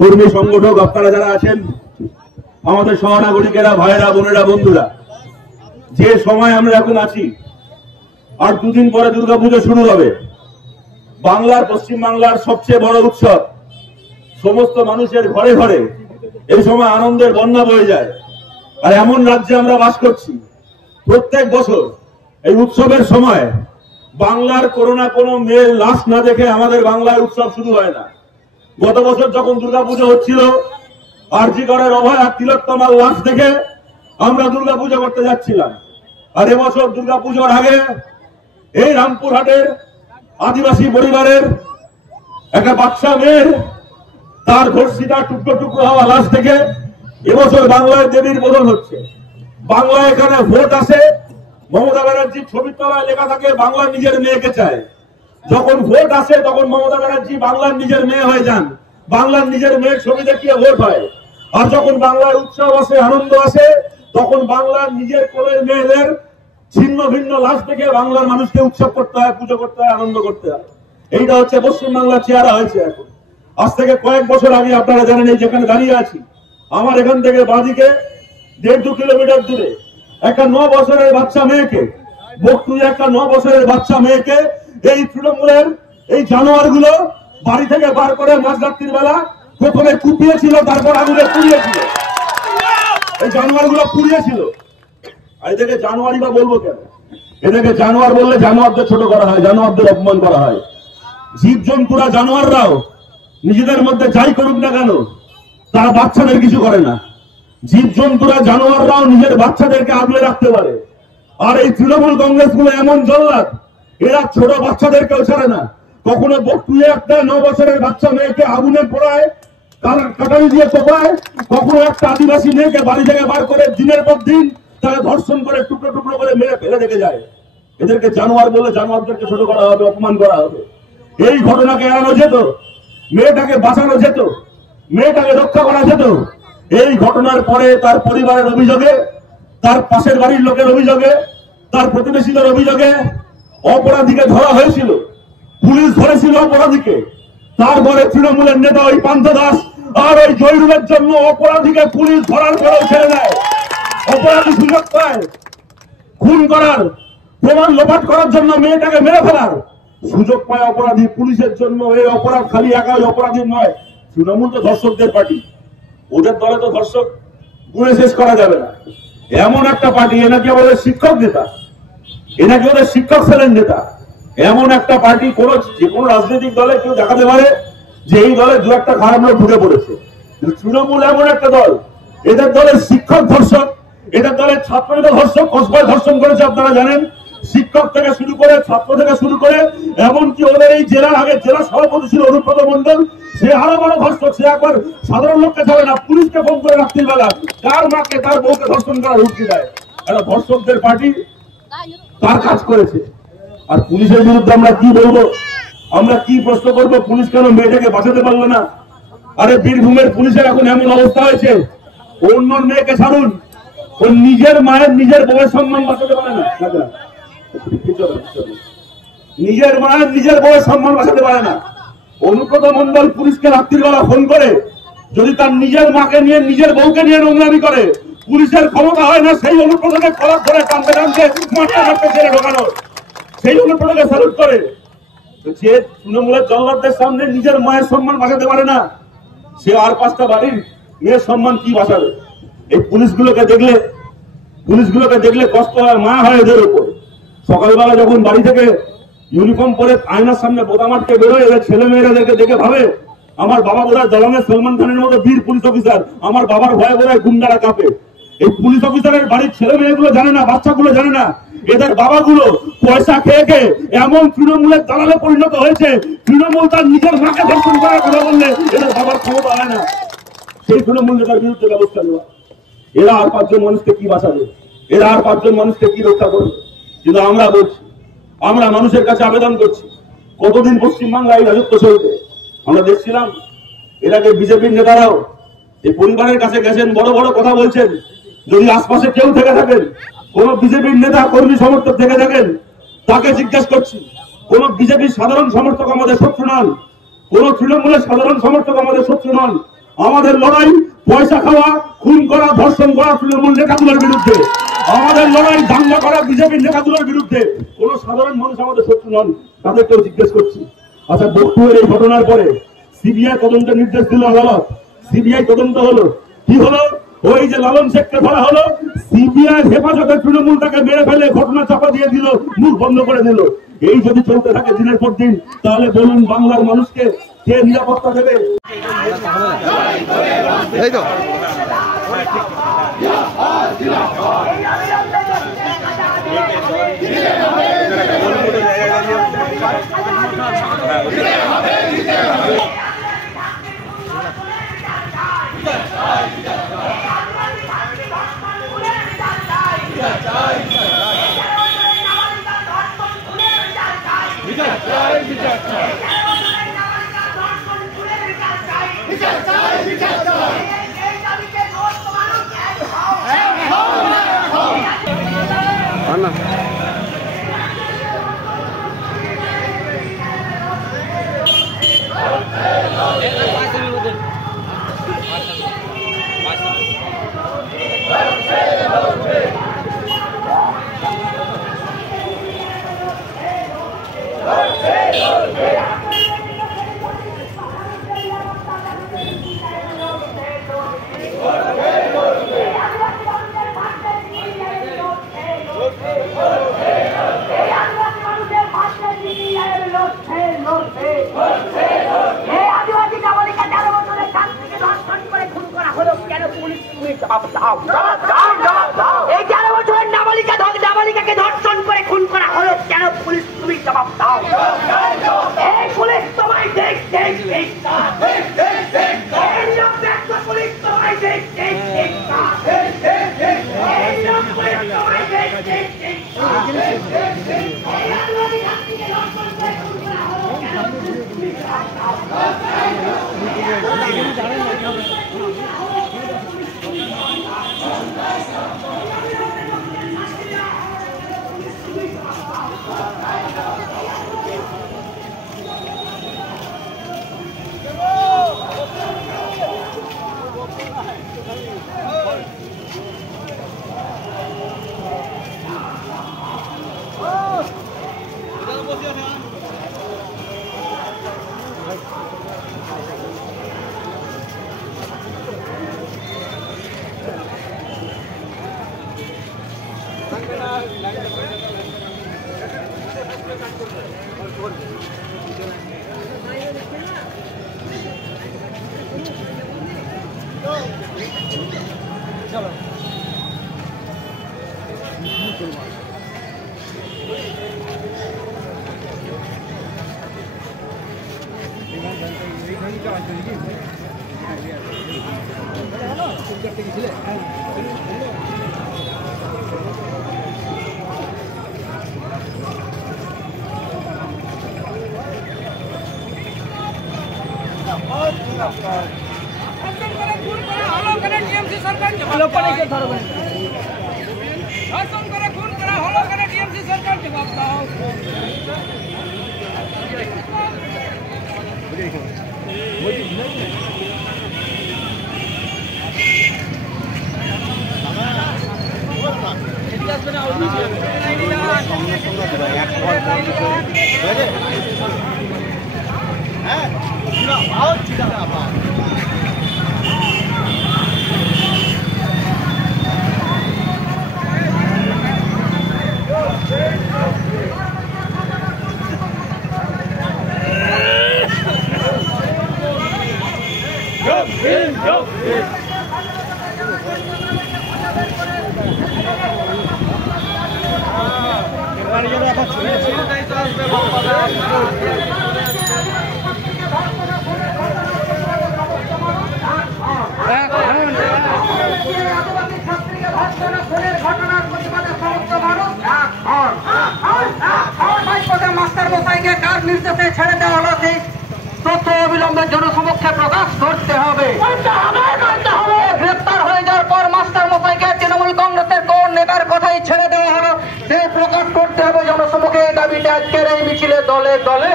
কর্মী সংগঠক আপনারা যারা আছেন, আমাদের সহনাগরিকেরা, ভাইয়েরা, বোনেরা, বন্ধুরা, যে সময় আমরা এখন আছি, আর দুদিন পরে দুর্গাপুজো শুরু হবে। বাংলার, পশ্চিম বাংলার সবচেয়ে বড় উৎসব। সমস্ত মানুষের ঘরে ঘরে এই সময় আনন্দের বন্যা বয়ে যায়। আর এমন রাজ্যে আমরা বাস করছি, প্রত্যেক বছর এই উৎসবের সময় বাংলার কোনো না কোনো মেয়ের লাশ না দেখে আমাদের বাংলার উৎসব শুরু হয় না। গত বছর যখন দুর্গাপুজো হচ্ছিল, আরজি করের অভয় আর তিলোত্তমার লাশ দেখে আমরা দুর্গাপুজো করতে যাচ্ছিলাম। আর এবছর দুর্গাপুজোর আগে এই রামপুরহাটের আদিবাসী পরিবারের একটা বাচ্চা মেয়ের তার ধর্ষিতা টুকরো টুকরো হওয়া লাশ থেকে এবছর বাংলায় দেবীর বোধন হচ্ছে। বাংলায় এখানে ভোট আসে, মমতা ব্যানার্জির ছবির তলায় লেখা থাকে বাংলার নিজের মেয়েকে চায়। যখন ভোট আসে তখন মমতা ব্যানার্জি বাংলার নিজের মেয়ে হয়ে যান, বাংলার নিজের মেয়ের ছবি দেখিয়ে ভোট হয়। আর যখন বাংলার উৎসব আসে, আনন্দ আসে, তখন বাংলার নিজের কোলের মেয়েদের ছিন্ন ভিন্ন লাশ দেখে বাংলার মানুষকে উৎসব করতে হয়, পুজো করতে হয়, আনন্দ করতে হয়। এইটা হচ্ছে পশ্চিমবাংলার চেহারা হয়েছে এখন। আজ থেকে কয়েক বছর আগে আপনারা জানেন, এই যেখানে দাঁড়িয়ে আছি, আমার এখান থেকে বাঁদিকে 1.5-2 কিলোমিটার দূরে একটা 9 বছরের বাচ্চা মেয়েকে, বকটুই একটা 9 বছরের বাচ্চা মেয়েকে এই তৃণমূলের এই জানোয়ার গুলো বাড়ি থেকে বার করে মাঝরাত্রির বেলা প্রথমে কুপিয়েছিল, তারপর আগুনে পুড়িয়েছিল। এই জানোয়ার গুলো পুড়িয়েছিল। আর এদেরকে জানোয়ারই বা বলবো কেন? এদেরকে জানোয়ার বললে জানোয়ারদের ছোট করা হয়, জানোয়ারদের অপমান করা হয়। জীবজন্তুরা, জানোয়াররাও নিজেদের মধ্যে যাই করুক না কেন, তারা বাচ্চাদের কিছু করে না। জীবজন্তুরা, জানোয়াররাও নিজের বাচ্চাদেরকে আগলে রাখতে পারে। আর এই তৃণমূল কংগ্রেস গুলো এমন জল্লাদ, এরা ছোট বাচ্চাদেরকেও ছাড়ে না। কখনো বকটুয়ে একটা 9 বছরের বাচ্চা মেয়েকে আগুনে পোড়ায়, কাটারি দিয়ে কোপায়, কখনো একটা আদিবাসী মেয়েকে বাড়ি থেকে বার করে দিনের পর দিন তাকে ধর্ষণ করে টুকরো টুকরো করে মেরে ফেলে রেখে যায়। এদেরকে জানোয়ার বলে জানোয়ারদেরকে ছোট করা হবে, অপমান করা হবে। এই ঘটনাকে এড়ানো যেত, মেয়েটাকে বাঁচানো যেত, মেয়েটাকে রক্ষা করা যেত। এই ঘটনার পরে তার পরিবারের অভিযোগে, তার পাশের বাড়ির লোকের অভিযোগে, তার প্রতিবেশীদের অভিযোগে অপরাধীকে ধরা হয়েছিল, পুলিশ ধরেছিল অপরাধীকে। তারপরে তৃণমূলের নেতা ওই পান্থ দাস আর ওই জয়রুলের জন্য অপরাধীকে পুলিশ ধরার পরেও ছেড়ে দেয়। অপরাধী সুযোগ পায় খুন করার, প্রমাণ লোপাট করার জন্য, মেয়েটাকে মেরে ফেলার সুযোগ পায় অপরাধী পুলিশের জন্য। এই অপরাধ খালি একাই অপরাধীর নয়, তৃণমূল তো ধর্ষকদের পার্টি, ওদের দলে তো ধর্ষক গুণে শেষ করা যাবে না। এমন একটা পার্টি, এনাকে আমাদের শিক্ষক নেতা, এনাকে ওদের শিক্ষক সেলের নেতা। এমন একটা পার্টি যে কোনো রাজনৈতিক দলে কেউ দেখাতে পারে যে এই দলে দু একটা খারাপ লোক ঢুকে পড়েছে। তৃণমূল এমন একটা দল, এদের দলের শিক্ষক ধর্ষক, এদের দলের ছাত্ররা ধর্ষক, কসবায় ধর্ষণ করেছে আপনারা জানেন। শিক্ষক থেকে শুরু করে, ছাত্র থেকে শুরু করে, এমনকি ওদের এই জেলার আগে জেলা সভাপতি ছিল অনুব্রত মন্ডল, সে আরো বড় ধর্ষক। সে একবার সাধারণ লোককে ছাড়ে না, পুলিশকে ফোন করে রাত্রির বেলা তার মাকে, তার বউকে ধর্ষণ করার হুমকি দেয়। একটা ধর্ষকদের পার্টি তার কাজ করেছে। আর পুলিশের বিরুদ্ধে আমরা কি বলবো? আমরা কি প্রশ্ন করবো? পুলিশ কেন মেয়েটাকে বাঁচাতে পারলো না? আরে বীরভূমের পুলিশের এখন এমন অবস্থা হয়েছে, অন্য মেয়েকে ছাড়ুন, ও নিজের মায়ের, নিজের বউয়ের সম্মান বাঁচাতে পারে না। নিজের মায়ের, নিজের বউয়ের সম্মান বাঁচাতে পারে না। অনুব্রত মন্ডল পুলিশকে রাত্রিবেলা ফোন করে যদি তার নিজের মাকে নিয়ে, নিজের বউকে নিয়ে নোংরামি করে, পুলিশের ক্ষমতা হয় না সেই অনুব্রতকে কলার ধরে টানতে টানতে মারতে মারতে ছেড়ে ঢোকানো। সেই অনুব্রতকে স্যালুট করে। যে তৃণমূলের জল্লাদদের সামনে নিজের মায়ের সম্মান বাঁচাতে পারে না, সে আর 5টা বাড়ির মেয়ের সম্মান কি বাঁচাবে? এই পুলিশগুলোকে দেখলে কষ্ট হয়, মায়া হয় এদের উপর। সকালবেলা যখন বাড়ি থেকে ইউনিফর্ম পরে আয়নার সামনে বোতাম আটকে বেরোয়, এদের ছেলে মেয়েরাদেরকে দেখে ভাবে আমার বাবা বোধহয় দলনের সলমান খানের মতো বীর পুলিশ অফিসার, আমার বাবার ভয়ে বোধহয় গুন্ডারা কাঁপে। এই পুলিশ অফিসারের বাড়ির ছেলে মেয়েগুলো জানে না, বাচ্চাগুলো জানে না, এদের বাবাগুলো পয়সা খেয়ে খেয়ে এমন তৃণমূলের দালালে পরিণত হয়েছে, তৃণমূল তার নিজের মাকে ধর্ষণ করার কথা বললে এদের বাবার ক্ষমতা হয় না। সেই তৃণমূল নেতার বিরুদ্ধে ব্যবস্থা নেওয়া। এরা আর 5 জন মানুষকে কি বাঁচাবে? এরা আর 5 জন মানুষকে কি রক্ষা করবে? কিন্তু আমরা বলছি, আমরা মানুষের কাছে আবেদন করছি, কতদিন পশ্চিমবাংলায় এই রাজত্ব চলবে? আমরা দেখছিলাম এর আগে বিজেপির নেতারাও এই পরিবারের কাছে গেছেন, বড় বড় কথা বলছেন। যদি আশপাশে কেউ থেকে থাকেন, কোন বিজেপির নেতা, কর্মী, সমর্থক থেকে থাকেন, তাকে জিজ্ঞাসা করছি, কোন বিজেপির সাধারণ সমর্থক আমাদের শত্রু নন, কোন তৃণমূলের সাধারণ সমর্থক আমাদের শত্রু নন। আমাদের লড়াই পয়সা খাওয়া, খুন করা, ধর্ষণ করা তৃণমূল নেতাগুলোর বিরুদ্ধে। আমাদের লড়াই দাঙ্গা করা বিজেপির নেতাগুলোর বিরুদ্ধে। কোন সাধারণ মানুষ আমাদের শত্রু নন। তাদেরকেও জিজ্ঞেস করছি, আচ্ছা বকটুয়ের এই ঘটনার পরে সিবিআই তদন্তের নির্দেশ দিল আদালত, সিবিআই তদন্ত হলো, কি হলো? ওই যে লালন শেখকে ধরা হলো, সিবিআই হেফাজতে তৃণমূলটাকে মেরে ফেলে ঘটনা চাপা দিয়ে দিল, মুখ বন্ধ করে দিল। এই যদি চলতে থাকে দিনের পর দিন, তাহলে বলুন বাংলার মানুষকে কে নিরাপত্তা দেবে? এই তো নাবালিকাকে ধর্ষণ করে খুন করা হলো কেন? পুলিশ তুমি জবাব দাও। এই পুলিশ তোমায় দেখ দেখ দেখ পুলিশ তোমায় দেখ দেখ দেখ निर्देशे छेड़े देওয়া হলো সেই তথ্য অবিলম্বে জনসমক্ষে প্রকাশ করতে হবে। গ্রেপ্তার হয়ে যাওয়ার পর মাস্টার মশাইকে তৃণমূল কংগ্রেসের কোন নেতার কথাই ছেড়ে দেওয়া হলো সে প্রকাশ করতে হবে জনসমক্ষে। দাবিটা আজকের এই মিছিলে দলে দলে